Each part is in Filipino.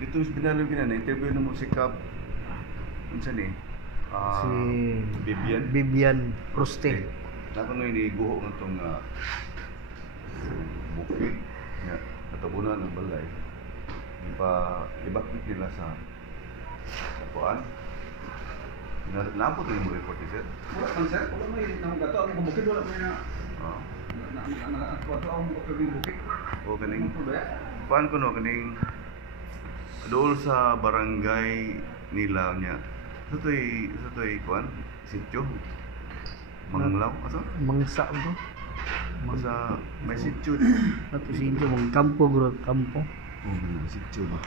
dito sa Binalo na interview na mo si Cap. Unsa ni? Si Vivian. Vivian Proste. Nako no ini guho ng tong bukid nga katabunan ng balay. Ibakit nila sa kuan. Napot ni mo report sir. Wala man sir, wala may nang gato ang bukid wala may na. Ako ang bukid. O kaning kuan ko no kaning dool sa barangay nila niya. Sa to'y kuan sityo. Manglaw asa? Mangsa ko. Sa may sityo. Ato sityo mong kampo bro, kampo. Sityo ba?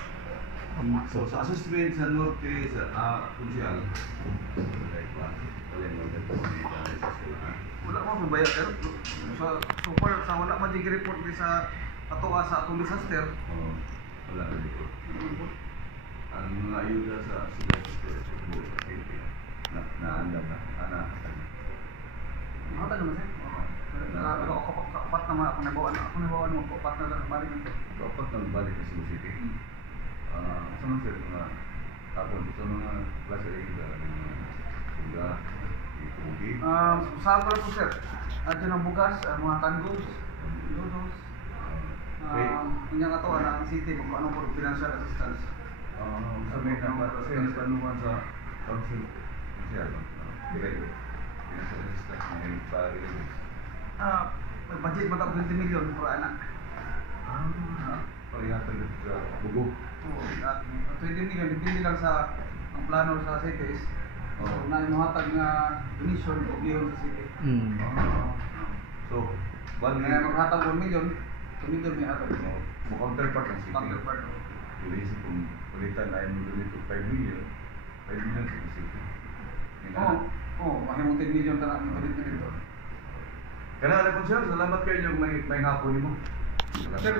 Kampo. So sa assessment sa norte sa kunsyal. Wala mo mabayad sir. So far sa wala man dig report ni sa atoa sa atong disaster. Wala na dito. Ang mga ayuda sa sila naandam na. Ako naman sir. Kapat naman ako nabawaan mo kapat na lang balik nito. Kapat na balik sa Cebu City. Sa mga sir, mga tapon sa mga klase ayuda mga tubig. Saan ko lang po sir? Adyan ang bugas, mga kanggos, noodles. Kanyang ito, ang city, kung ano po financial assistance. Sa may kasi panuwan sa council financial assistance na yung pari. Budget mo 20 million per anak. Parihatan dito sa Bugo. 20 million, depende lang sa ang plano sa cities. Na imuhatag nga donation o bihon sa city. So, bali maghatag 1 million, 2 million may hatag. mo counterpart ang city. Counterpart. Ilisip kung palitan na yung dito 5 million. 5 million sa city. Mahimong 10 million na lang ulit na dito. Kaya na po sir, salamat kayo yung may hapon mo. Sir,